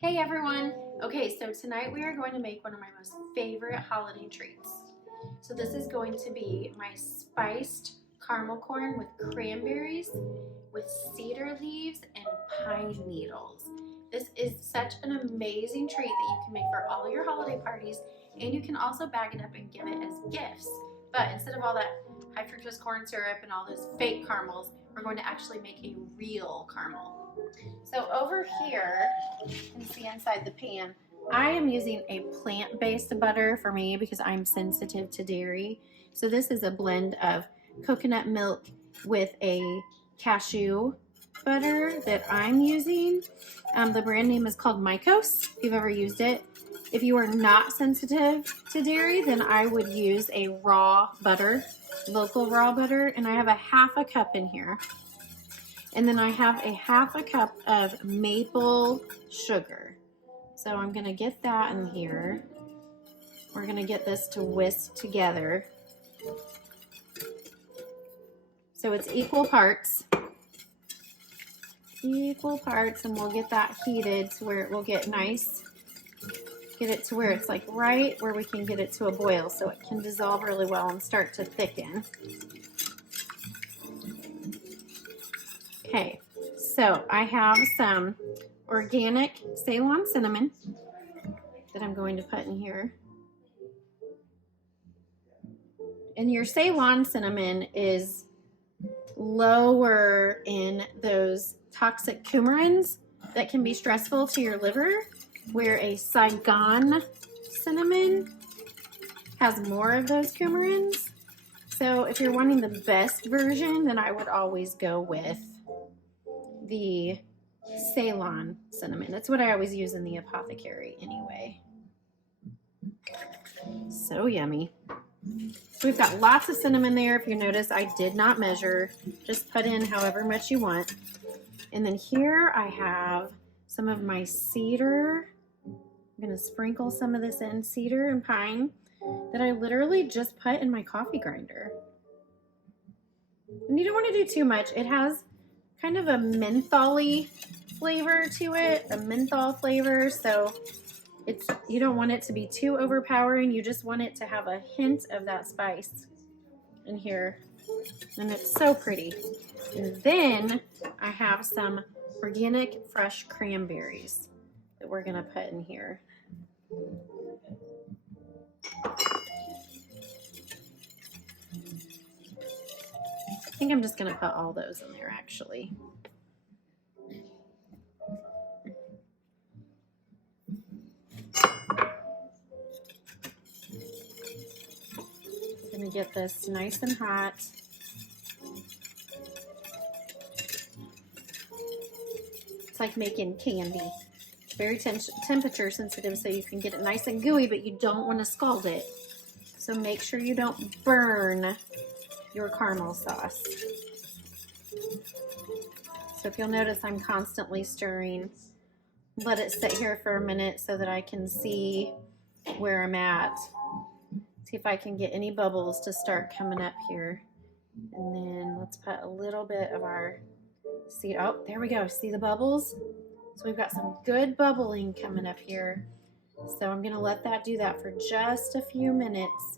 Hey everyone! Okay, so tonight we are going to make one of my most favorite holiday treats. So this is going to be my spiced caramel corn with cranberries, with cedar leaves, and pine needles. This is such an amazing treat that you can make for all your holiday parties, and you can also bag it up and give it as gifts. But instead of all that high fructose corn syrup and all those fake caramels, we're going to actually make a real caramel. So over here, you can see inside the pan, I am using a plant-based butter for me because I'm sensitive to dairy. So this is a blend of coconut milk with a cashew butter that I'm using. The brand name is called Mycos, if you've ever used it. If you are not sensitive to dairy, then I would use a raw butter, local raw butter, and I have a half a cup in here. And then I have a half a cup of maple sugar. So I'm gonna get that in here. We're gonna get this to whisk together. So it's equal parts, and we'll get that heated to where it will get nice. Get it to where it's like right where we can get it to a boil so it can dissolve really well and start to thicken. Okay. So I have some organic Ceylon cinnamon that I'm going to put in here. And your Ceylon cinnamon is lower in those toxic coumarins that can be stressful to your liver, where a Saigon cinnamon has more of those coumarins. So if you're wanting the best version, then I would always go with the Ceylon cinnamon. That's what I always use in the apothecary anyway. So yummy. So we've got lots of cinnamon there. If you notice, I did not measure. Just put in however much you want. And then here I have some of my cedar. I'm going to sprinkle some of this in, cedar and pine, that I literally just put in my coffee grinder. And you don't want to do too much. It has kind of a menthol-y flavor to it, a menthol flavor, so you don't want it to be too overpowering. You just want it to have a hint of that spice in here, and it's so pretty. And then I have some organic fresh cranberries that we're gonna put in here. I think I'm just going to put all those in there, actually. I'm going to get this nice and hot. It's like making candy. Very temperature sensitive, so you can get it nice and gooey, but you don't want to scald it. So make sure you don't burn your caramel sauce. So if you'll notice, I'm constantly stirring. Let it sit here for a minute so that I can see where I'm at. See if I can get any bubbles to start coming up here. And then let's put a little bit of our seed. Oh, there we go. See the bubbles? So we've got some good bubbling coming up here. So I'm going to let that do that for just a few minutes.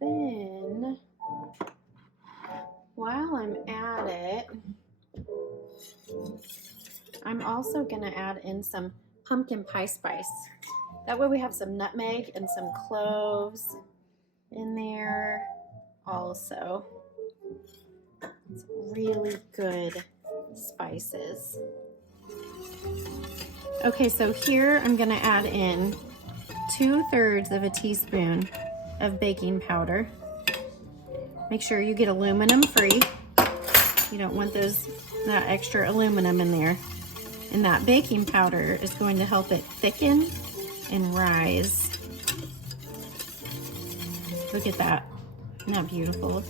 Then, while I'm at it, I'm also going to add in some pumpkin pie spice. That way we have some nutmeg and some cloves in there also. It's really good spices. Okay, so here I'm going to add in 2/3 of a teaspoon of baking powder. Make sure you get aluminum free. You don't want that extra aluminum in there. And that baking powder is going to help it thicken and rise. Look at that. Isn't that beautiful?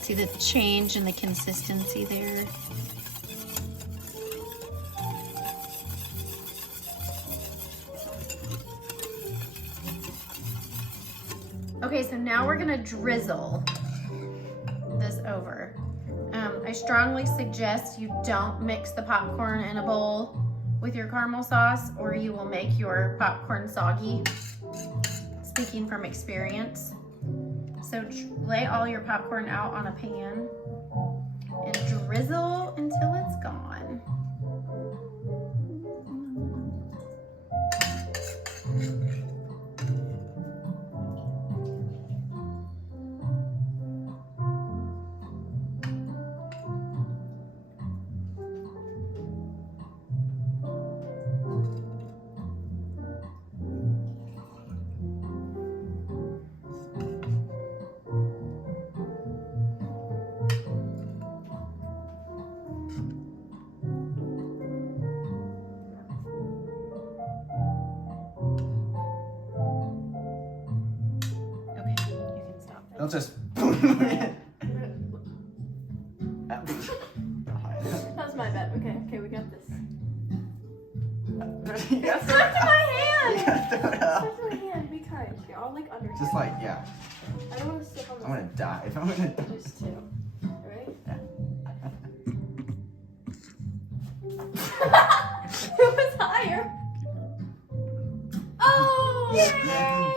See the change in the consistency there? Okay, so now we're gonna drizzle this over. I strongly suggest you don't mix the popcorn in a bowl with your caramel sauce, or you will make your popcorn soggy. Speaking from experience. So lay all your popcorn out on a pan and drizzle until it's gone. Don't just. That's my bad. Okay, we got this. Yes. Stuck to my hand! Yeah, throw it up. Stuck to my hand. Be kind. Okay, I'll like under. Just like, yeah. I don't want to stick on the. I'm gonna die. If I'm gonna. Just two. Alright? It was higher. Oh! Yay!